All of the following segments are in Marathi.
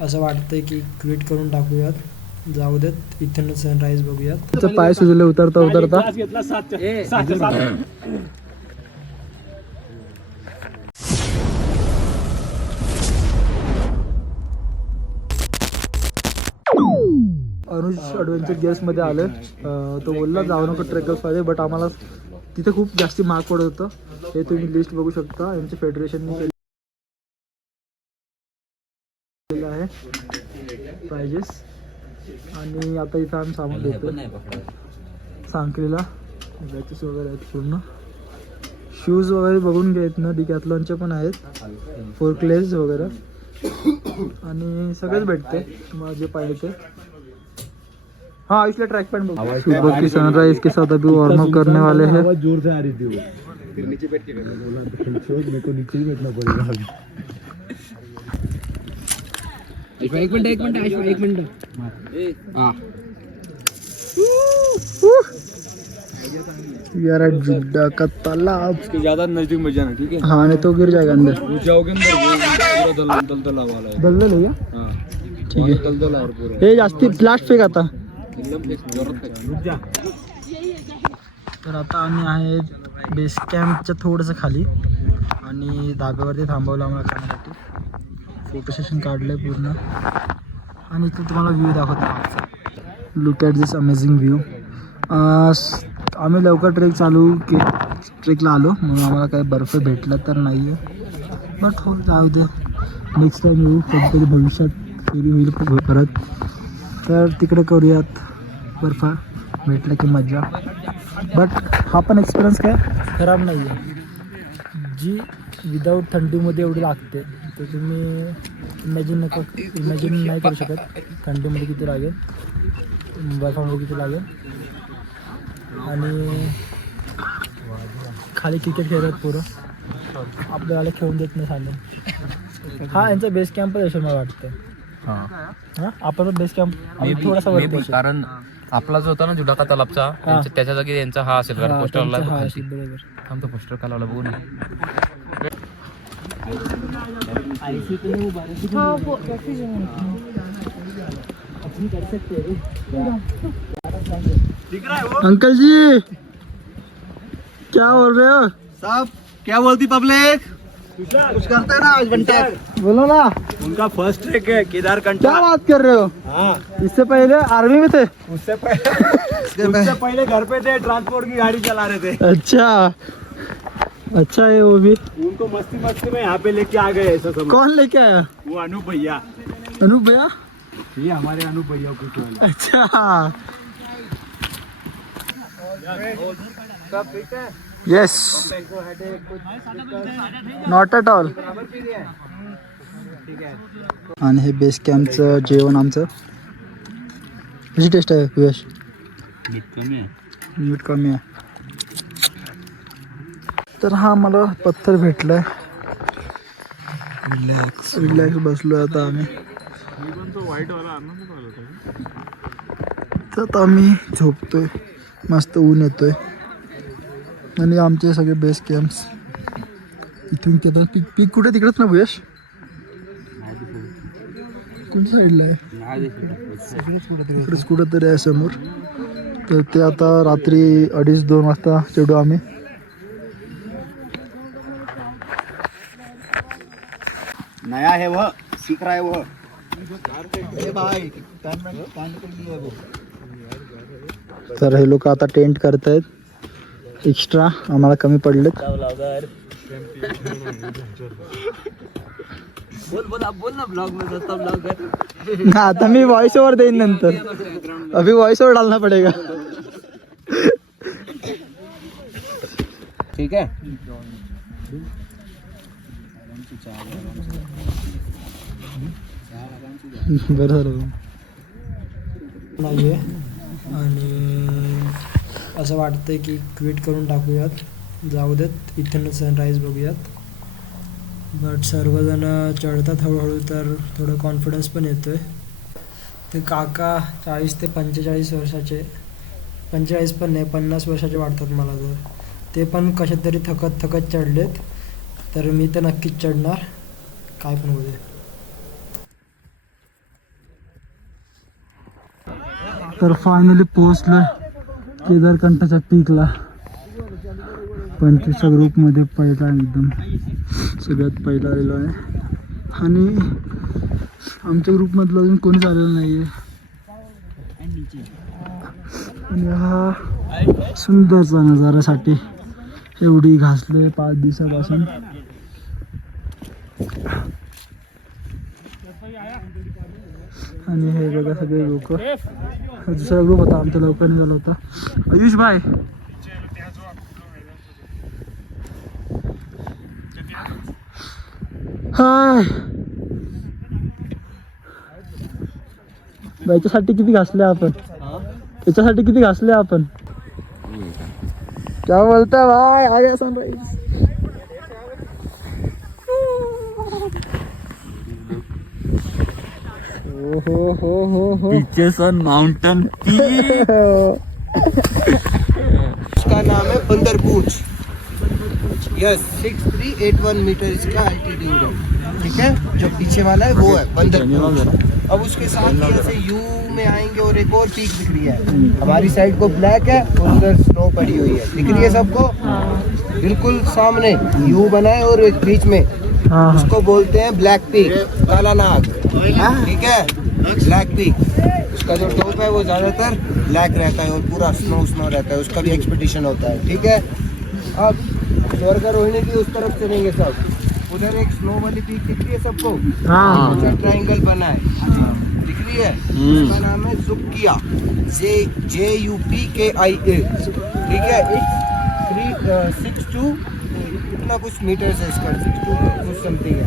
असं वाटतंय की क्विट करून टाकूयात, जाऊ देत, इथून सनराईज बघूयात. पाय सुजले उतरता उतरता. अनुज ॲडव्हेंचर गेम्समध्ये आले. तो बोलला जाऊ नको ट्रेकर्समध्ये, बट आम्हाला तिथे खूप जास्ती महाग पडत होतं. हे तुम्ही लिस्ट बघू शकता, यांचे फेडरेशनने केलेलं आहे प्राइजेस. आणि आता इथं आम्ही सामान देतो सांकलीला. बॅचेस वगैरे आहेत पूर्ण. शूज वगैरे बघून घेत ना, डिकॅथलॉनचे पण आहेत, फोरक्लेज वगैरे, आणि सगळंच भेटते तुम्हाला जे पाहिजे ते. हाँ इसलिए ट्रैक पैंट सुबह की सनराइज के साथ अभी वार्म अप करने वाले हैं. जोर से आ रही थी वो, फिर नीचे बैठ के बोला तो मेरे को नीचे ही बैठना पड़ेगा. एक मिनट हां यार जुड्डा का तालाब इसके ज्यादा नजदीक मत जाना, ठीक है? हाँ नहीं तो गिर जाएगा अंदर. जाओगे अंदर पूरा दलदला वाला है. दलदल है क्या? हां ठीक है. दलदला है पूरा. हे जास्ती प्लास्ट फेक आता. एकदम जोरात रुक जा. तर आता आम्ही आहे बेस कॅम्पच्या थोडंसं खाली, आणि धाब्यावरती थांबवलं आम्हाला खाण्यासाठी. फोटो सेशन काढलं आहे पूर्ण, आणि इथं तुम्हाला व्ह्यू दाखवतो आमचा. Look at this amazing view. आम्ही लवकर ट्रेकला आलो म्हणून आम्हाला काही बर्फ भेटला तर नाही आहे, बट हो जाऊ दे, नेक्स्ट टाईम येऊ कधीतरी भविष्यात, फेरी होईल परत तर तिकडे करूयात. बर्फ भेटलं की मजा. बट हा पण एक्सपिरियन्स काय खराब नाही आहे. जी विदाऊट थंडीमध्ये एवढी लागते तर तुम्ही इमॅजिन नाही करू शकत थंडीमध्ये किती लागेल, बर्फामध्ये किती लागेल. आणि खाली क्रिकेट खेळतात पोरं, आपल्याला खेळून देत नाही सांगून. हा यांचा बेस कॅम्पच असेल मला वाटतं. हां आपण बेस कॅम्प थोडासा वरती, कारण आपला जो होता ना जुडाका तलाबचा, त्याच्या जागी यांचा हा असेल, कारण पोस्टरला बरोबर. तो पोस्टर कालावला बघू ना. अंकल जी क्या बोल रहे हो साहब? क्या बोलती पब्लिक? कुछ करते हैं ना आज बनता है. बोलो ना. उनका फर्स्ट ट्रेक है केदारकंठा. क्या बात कर रहे हो? हाँ इससे पहले आर्मी में थे? उससे पहले घर पे थे, ट्रांसपोर्ट की गाड़ी चला रहे थे. अच्छा है वो भी. उनको मस्ती में यहाँ पे लेके आ गए, ऐसा समझ. कौन लेके आया? वो अनूप भैया. अनूप भैया? ये हमारे अनूप भैया कुछ वाले. अच्छा. सब ठीक है? येस. Not at all. आणि हे बेस कॅम्पचं जेवण आमचं. कशी टेस्ट आहे यश? मीठ कमी आहे. तर हा मला पत्थर भेटलाय. रिलॅक्स बसलोय आता आम्ही. तर आता आम्ही झोपतोय, मस्त ऊन येतोय, आणि आमचे सगळे बेस कॅम्प्स इथून येतात. पीक कुठे तिकडेच ना भूयश? कोणत्या साईडला आहे? इकडेच कुठं तरी आहे समोर. तर ते आता रात्री 2:30-2 वाजता चढू आम्ही. नया है वो, सीख रहा है वो. भाई तर हे लोक आता टेंट करतायत. एक्स्ट्रा आम्हाला कमी पडलेत. बोल ना ब्लॉग में ब्लॉग कर. आता मी वॉइस ओवर देईन नंतर. अभी वॉइस ओवर डालना पडेगा. ठीक है. बरं नाहीये, आणि असं वाटतंय की क्विट करून टाकूयात, जाऊ देत, इथून सनराईज बघूयात. बट सर्वजण चढतात हळूहळू तर थोडं कॉन्फिडन्स पण येतो आहे. ते काका 40 ते 45 वर्षाचे, 45 पण नाही 50 वर्षाचे वाटतात मला तर. ते पण कशा तरी थकत चढलेत. तर मी तर नक्कीच चढणार, काय पण होऊ दे. तर फायनली पोहोचलोय केदारकंठाच्या पीकला. 25च्या ग्रुपमध्ये पहिला, एकदम सगळ्यात पहिला आलेलो आहे. आणि आमच्या ग्रुपमधलं अजून कोणीच आलेलं नाही आहे. आणि हा सुंदरचा नजारासाठी एवढी घासले 5 दिवसापासून. आणि हे बघा सगळे लोक. दुसरा ग्रुप होता आमचा, लवकर निघाला होता. आयुष भाई, हाय. याच्यासाठी किती घासले आपण, याच्यासाठी किती घासले आपण. क्या बोलता भाई, आ गया सनराइज. हो बीचेस ऑन माउंटेन इसका नाम है बंदरपूछ. यस, 6381 मीटर इसका अल्टीट्यूड है. ठीक है, जो पीछे वाला है वो है बंदरपूछ. अब उसके साथ ही ऐसे यू में आएंगे और एक और पीक दिख रही है. हमारी साइड को ब्लैक है और उधर स्नो पड़ी हुई है. दिख रही है सबको? बिल्कुल सामने यू बना है और एक बीच में, उसको बोलते हैं ब्लैक पीक, काला नाग. ठीक है, ब्लैक पीक. उसका जो टॉप है वो ज्यादातर ब्लैक रहता है और पूरा स्नो रहता है. उसका भी एक्सपीडिशन होता है. ठीक है, अब स्वर्गारोहिणी की उस तरफ चलेंगे सब. उधर एक स्नो वाली पीक दिख रही है सबको, ट्रायंगल बना है, दिख रही है. उसका नाम है जुकिया, JUPKIA. ठीक है, 362 इतना कुछ मीटर है इसका, 62 कुछ समथिंग है.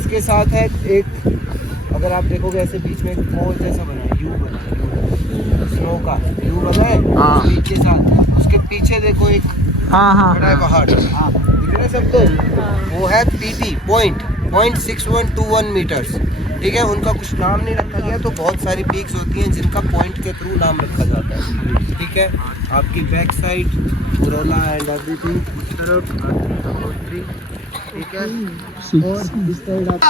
इसके साथ है एक, अगर आप देखोगे ऐसे बीच में एक गोल जैसा बना है, यू बना है, स्नो का यू बना है बीच के साथ. उसके पीछे देखो एक बड़ा है पहाड़, दिख रहे सबको, वो है PT पॉइंट 6121 मीटर्स. ठीक है, उनका कुछ नाम नहीं रखा गया, तो बहुत सारी पीक्स होती हैं जिनका पॉइंट के थ्रू नाम रखा जाता है. ठीक है, आपकी बैक साइड मुरोला एंड एवरीथिंग उस तरफ. ठीक है, और इस साइड आप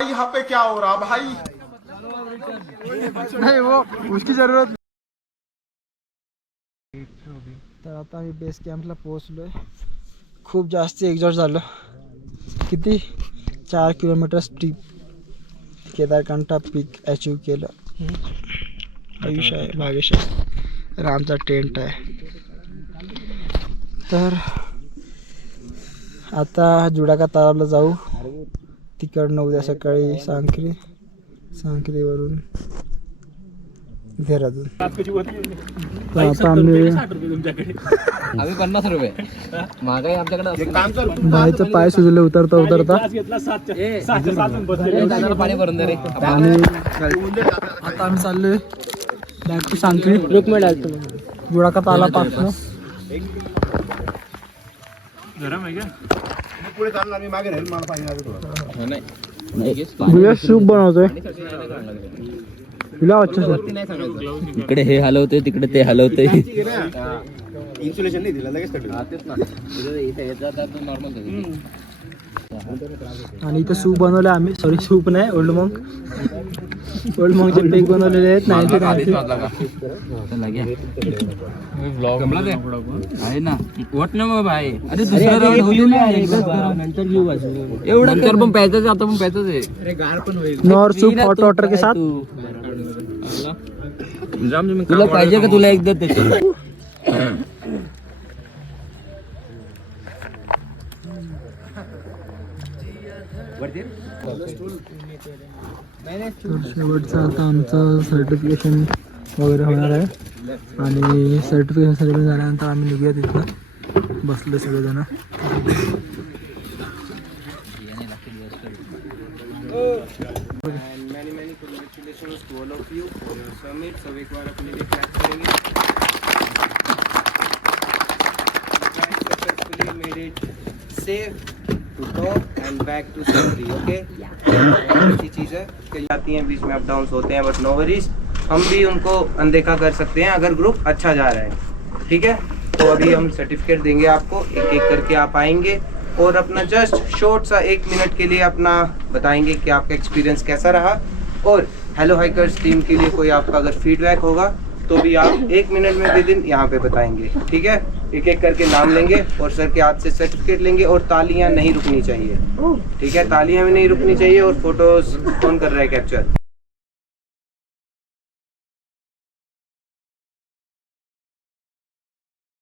यहाँ पे क्या हो रहा भाई. नाही वो उसकी जरूरत. तर आता मी बेस कॅम्पला पोहोचलोय. खूप जास्त एक्झॉस्ट झालं. किती 4 किलोमीटर स्टीप केदारकंठा पीक अचीव केलं. आयुष आहे, भागेश आहे, रामचा टेंट आहे. तर आता जुडाका तलावला जाऊ. तिकडनं उद्या सकाळी सांखरीवरून देहरादून. तर आता आम्ही 50 रुपये महागाई आमच्याकडे. बाईचं पाय सुजले उतरता पाणी भरून दे रे. आणि आता आम्ही चाललोय बॅक टू सांखरी. जुडाका तालापासून पुढे चालणार, मी मागे राहील, मला पाहिजे. सूप बनवतोय. इकडे हे हलवते, तिकडे ते हलवते. इन्सुलेशन नाही दिलं लगेच आणि इथं सूप बनवलं आम्ही. सॉरी, सूप नाही, ओल्ड मॉंगचे पेक बनवलेले आहेत. 90 आहे ना, वट ना मग भाई. अरे दुसरा राऊंड होईल नंतर घेऊ. एवढं नंतर पण प्यायचंच, आता पण प्यायचंच आहे. नॉर्थ सूप हॉट वॉटर के साथ. तुला पाहिजे का? तुला एकदा त्याचे तर शेवटचं आता आमचं सर्टिफिकेशन वगैरे होणार आहे. आणि सर्टिफिकेशन सगळं झाल्यानंतर आम्ही निघूया तिथं. बसलो सगळेजण. And many congratulations to all of you for your summit. सब एक बार अपने लिए clap करेंगे. You guys successfully made it safe to top and back to safety. Okay? बहुत अच्छी चीज़ है. कई आती हैं बीच में अप डाउन होते हैं, बट नो वरीज. हम भी उनको अनदेखा कर सकते हैं अगर ग्रुप अच्छा जा रहा है. ठीक है? तो अभी हम सर्टिफिकेट देंगे आपको, एक एक करके आप आएंगे और अपना जस्ट शॉर्ट सा 1 मिनट के लिए अपना बताएंगे कि आपका एक्सपीरियंस कैसा रहा. और हेलो हाइकर्स टीम के लिए कोई आपका अगर फीडबैक होगा तो भी आप 1 मिनट में विदिन यहाँ पे बताएंगे. ठीक है? एक एक करके नाम लेंगे और सर के हाथ से सर्टिफिकेट लेंगे. और तालियां नहीं रुकनी चाहिए. ठीक है? तालियां भी नहीं रुकनी चाहिए. और फोटोज कौन कर रहा है कैप्चर?